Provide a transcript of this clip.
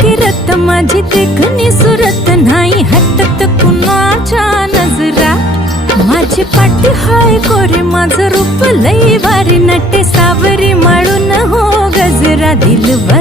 किरत माझी देखणी सुरत नाही हटत कुणाच्या नजरा माझी पाठी हाय कोरे माझं रूप लई भारी नटे सावरी माळून हो गजरा दिलवा